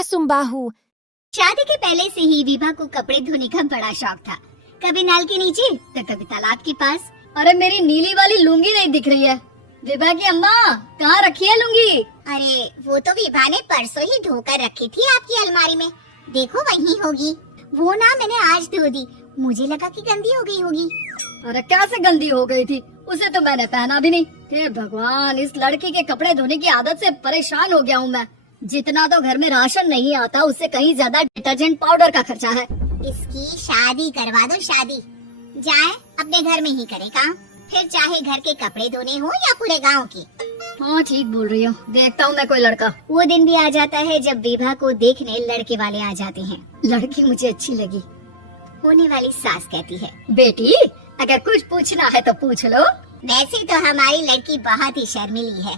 मासूम बाहू। शादी के पहले से ही विभा को कपड़े धोने का बड़ा शौक था। कभी नल के नीचे तो कभी तालाब के पास। अरे मेरी नीली वाली लुंगी नहीं दिख रही है। विभा की अम्मा कहाँ रखी है लुंगी? अरे वो तो विभा ने परसों ही धोकर रखी थी आपकी अलमारी में, देखो वहीं होगी। वो ना मैंने आज धो दी, मुझे लगा कि गंदी हो गई होगी। अरे कैसे गंदी हो गई थी, उसे तो मैंने पहना भी नहीं। हे भगवान, इस लड़की के कपड़े धोने की आदत से परेशान हो गया हूँ मैं। जितना तो घर में राशन नहीं आता, उससे कहीं ज्यादा डिटर्जेंट पाउडर का खर्चा है। इसकी शादी करवा दो, शादी जाए अपने घर में ही करे काम, फिर चाहे घर के कपड़े धोने हो या पूरे गांव के। हाँ ठीक बोल रही हो, देखता हूँ मैं कोई लड़का। वो दिन भी आ जाता है जब विभा को देखने लड़के वाले आ जाते हैं। लड़की मुझे अच्छी लगी। होने वाली सास कहती है, बेटी अगर कुछ पूछना है तो पूछ लो। वैसे तो हमारी लड़की बहुत ही शर्मीली है,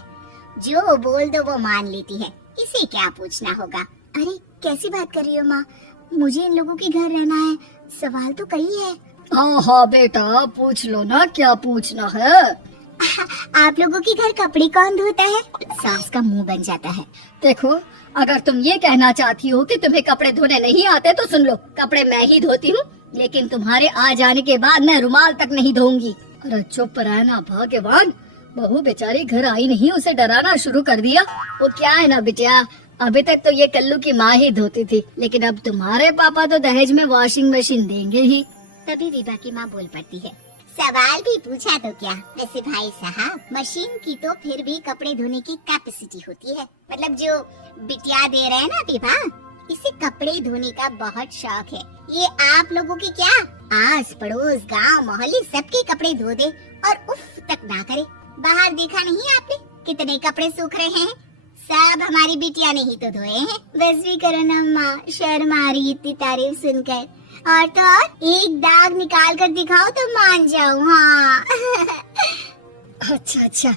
जो बोल दो वो मान लेती है, इसे क्या पूछना होगा। अरे कैसी बात कर रही हो माँ, मुझे इन लोगों के घर रहना है, सवाल तो कई है। हाँ हाँ बेटा पूछ लो ना, क्या पूछना है। आप लोगों के घर कपड़े कौन धोता है? सास का मुंह बन जाता है। देखो अगर तुम ये कहना चाहती हो कि तुम्हें कपड़े धोने नहीं आते तो सुन लो, कपड़े मैं ही धोती हूँ, लेकिन तुम्हारे आ जाने के बाद मैं रुमाल तक नहीं धोऊंगी। अरे चुप रहना भगवान, बहू बेचारी घर आई नहीं, उसे डराना शुरू कर दिया। वो क्या है ना बिटिया, अभी तक तो ये कल्लू की माँ ही धोती थी, लेकिन अब तुम्हारे पापा तो दहेज में वॉशिंग मशीन देंगे ही। तभी विभा की माँ बोल पड़ती है, सवाल भी पूछा तो क्या। वैसे भाई साहब, मशीन की तो फिर भी कपड़े धोने की कैपेसिटी होती है। मतलब जो बिटिया दे रहे हैं ना विभा, इसे कपड़े धोने का बहुत शौक है। ये आप लोगों की क्या आस पड़ोस गांव मोहल्ले सबके कपड़े धो दे और उफ तक ना करे। बाहर देखा नहीं आपने कितने कपड़े सूख रहे हैं? सब हमारी बिटिया ने ही तो धोए हैं। बस भी करो ना माँ, शर्म आ रही इतनी तारीफ सुनकर। और तो और एक दाग निकाल कर दिखाओ तो मान जाऊँ। हाँ अच्छा अच्छा,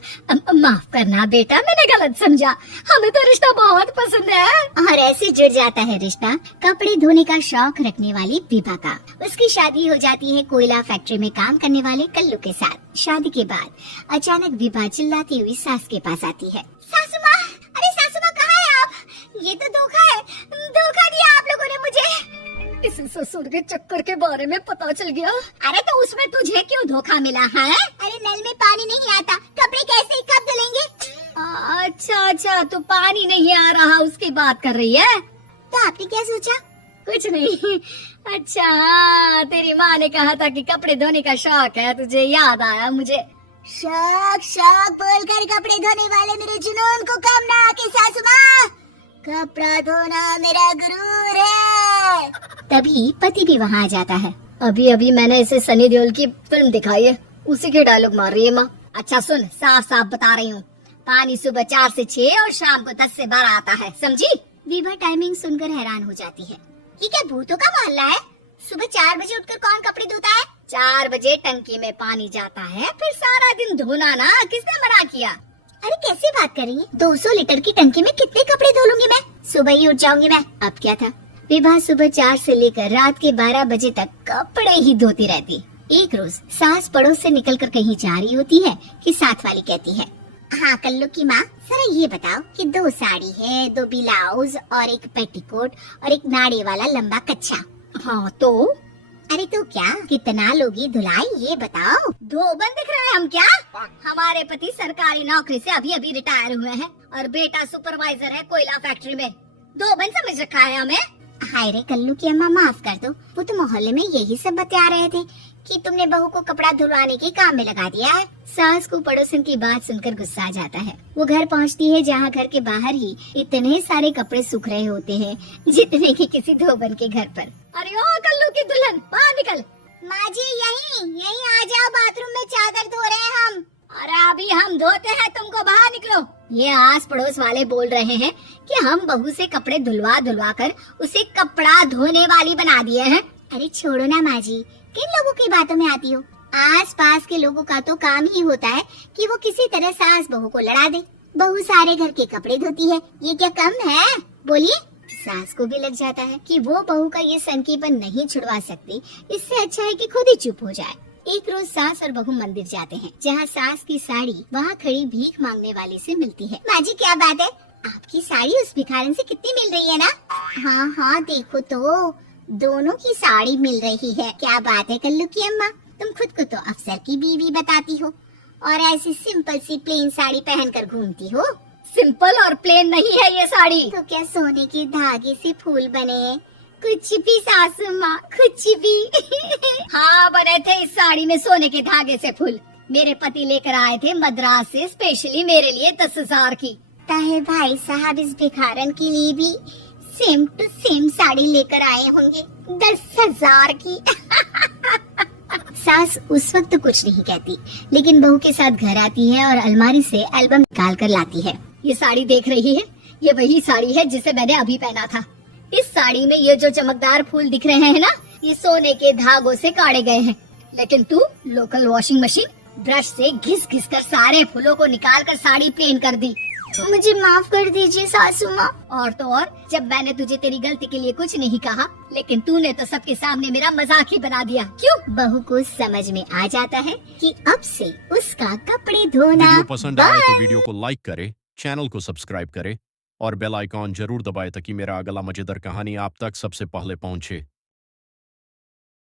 माफ करना बेटा, मैंने गलत समझा। हमें तो रिश्ता बहुत पसंद है। और ऐसे जुड़ जाता है रिश्ता कपड़े धोने का शौक रखने वाली विभा का। उसकी शादी हो जाती है कोयला फैक्ट्री में काम करने वाले कल्लू के साथ। शादी के बाद अचानक विभा चिल्लाती हुई सास के पास आती है, सासू माँ, अरे सासू माँ कहाँ है आप? ये तो धोखा है, धोखा दिया आप लोगों ने मुझे। इस ससुर के चक्कर के बारे में पता चल गया। अरे तो उसमें तुझे क्यों धोखा मिला है? अरे नल में पानी नहीं आता, कपड़े कैसे कब धुलेंगे? अच्छा अच्छा, तो पानी नहीं आ रहा उसकी बात कर रही है। तो आपने क्या सोचा? कुछ नहीं। अच्छा तेरी माँ ने कहा था कि कपड़े धोने का शौक है, तुझे याद आया मुझे। शौक शौक बोलकर कपड़े धोने वाले मेरे जुनून को कम ना आके सासू माँ, कपड़ा धोना मेरा गुरूर है। तभी पति भी वहाँ आ जाता है। अभी अभी मैंने इसे सनी देओल की फिल्म दिखाई है, उसी के डायलॉग मार रही है माँ। अच्छा सुन, साफ साफ बता रही हूँ, पानी सुबह 4 से 6 और शाम को 10 से 12 आता है, समझी? विभा टाइमिंग सुनकर हैरान हो जाती है। ये क्या भूतों का मोहल्ला है? सुबह 4 बजे उठकर कौन कपड़े धोता है? 4 बजे टंकी में पानी जाता है, फिर सारा दिन धोना ना, किसने मना किया? अरे कैसे बात कर रही है? 200 लीटर की टंकी में कितने कपड़े धो लूंगी मैं? सुबह ही उठ जाऊंगी मैं। अब क्या था, विभा सुबह 4 से लेकर रात के 12 बजे तक कपड़े ही धोती रहती। एक रोज सास पड़ोस से निकलकर कहीं जा रही होती है कि साथ वाली कहती है, हाँ कल्लू की माँ, जरा ये बताओ कि 2 साड़ी है, 2 ब्लाउज और एक पेटीकोट और एक नाड़े वाला लंबा कच्छा। हाँ तो? अरे तो क्या, कितना लोगी धुलाई ये बताओ। धोबन दिख रहे हैं हम क्या? हमारे पति सरकारी नौकरी से अभी अभी रिटायर हुए हैं और बेटा सुपरवाइजर है कोयला फैक्ट्री में। धोबन समझ रखा है हमें। हाय रे कल्लू की अम्मा, माफ कर दो, वो तो मोहल्ले में यही सब बता रहे थे कि तुमने बहू को कपड़ा धुलवाने के काम में लगा दिया है। सास को पड़ोसन की बात सुनकर गुस्सा आ जाता है। वो घर पहुंचती है जहाँ घर के बाहर ही इतने सारे कपड़े सूख रहे होते हैं जितने कि किसी धोबन के घर पर। अरे ओ कल्लू की दुल्हन, बाहर निकल। माँ जी यहीं आ जाओ, बाथरूम में चादर धो रहे हैं हम। अरे अभी हम धोते हैं, तुमको बाहर निकलो। ये आस पड़ोस वाले बोल रहे हैं कि हम बहू से कपड़े धुलवा धुलवा कर उसे कपड़ा धोने वाली बना दिए हैं। अरे छोड़ो ना माँ जी, किन लोगों की बातों में आती हो? आस पास के लोगों का तो काम ही होता है कि वो किसी तरह सास बहू को लड़ा दे। बहू सारे घर के कपड़े धोती है, ये क्या कम है? बोलिए। सास को भी लग जाता है कि वो बहू का ये संकीपन नहीं छुड़वा सकती, इससे अच्छा है कि खुद ही चुप हो जाए। एक रोज सास और बहू मंदिर जाते हैं, जहाँ सास की साड़ी वहाँ खड़ी भीख मांगने वाली से मिलती है। माँ जी क्या बात है, आपकी साड़ी उस भिखारन से कितनी मिल रही है ना? हाँ हाँ, देखो तो दोनों की साड़ी मिल रही है। क्या बात है कल्लू की अम्मा, तुम खुद को तो अफसर की बीवी बताती हो और ऐसी सिंपल सी प्लेन साड़ी पहनकर घूमती हो। सिंपल और प्लेन नहीं है ये साड़ी। तो क्या सोने के धागे से फूल बने हैं? कुछ भी सासू माँ, कुछ भी। हाँ, बने थे इस साड़ी में सोने के धागे से फूल। मेरे पति लेकर आए थे मद्रास से स्पेशली मेरे लिए 10,000 की। ताहे भाई साहब इस भिखारन के लिए भी सेम टू सेम साड़ी लेकर आए होंगे 10,000 की। सास उस वक्त तो कुछ नहीं कहती, लेकिन बहू के साथ घर आती है और अलमारी से एल्बम निकाल कर लाती है। ये साड़ी देख रही है, ये वही साड़ी है जिसे मैंने अभी पहना था। इस साड़ी में ये जो चमकदार फूल दिख रहे हैं ना, ये सोने के धागों से काढ़े गए हैं। लेकिन तू लोकल वॉशिंग मशीन ब्रश से घिस घिस कर सारे फूलों को निकाल कर साड़ी प्लेन कर दी। मुझे माफ कर दीजिए सासू माँ। और तो और, जब मैंने तुझे तेरी गलती के लिए कुछ नहीं कहा, लेकिन तूने तो सबके सामने मेरा मजाक ही बना दिया। क्यों? बहू को समझ में आ जाता है कि अब से उसका कपड़े धोना। वीडियो पसंद आए तो वीडियो को लाइक करे, चैनल को सब्सक्राइब करे और बेल आइकॉन जरूर दबाए ताकि मेरा अगला मजेदार कहानी आप तक सबसे पहले पहुंचे।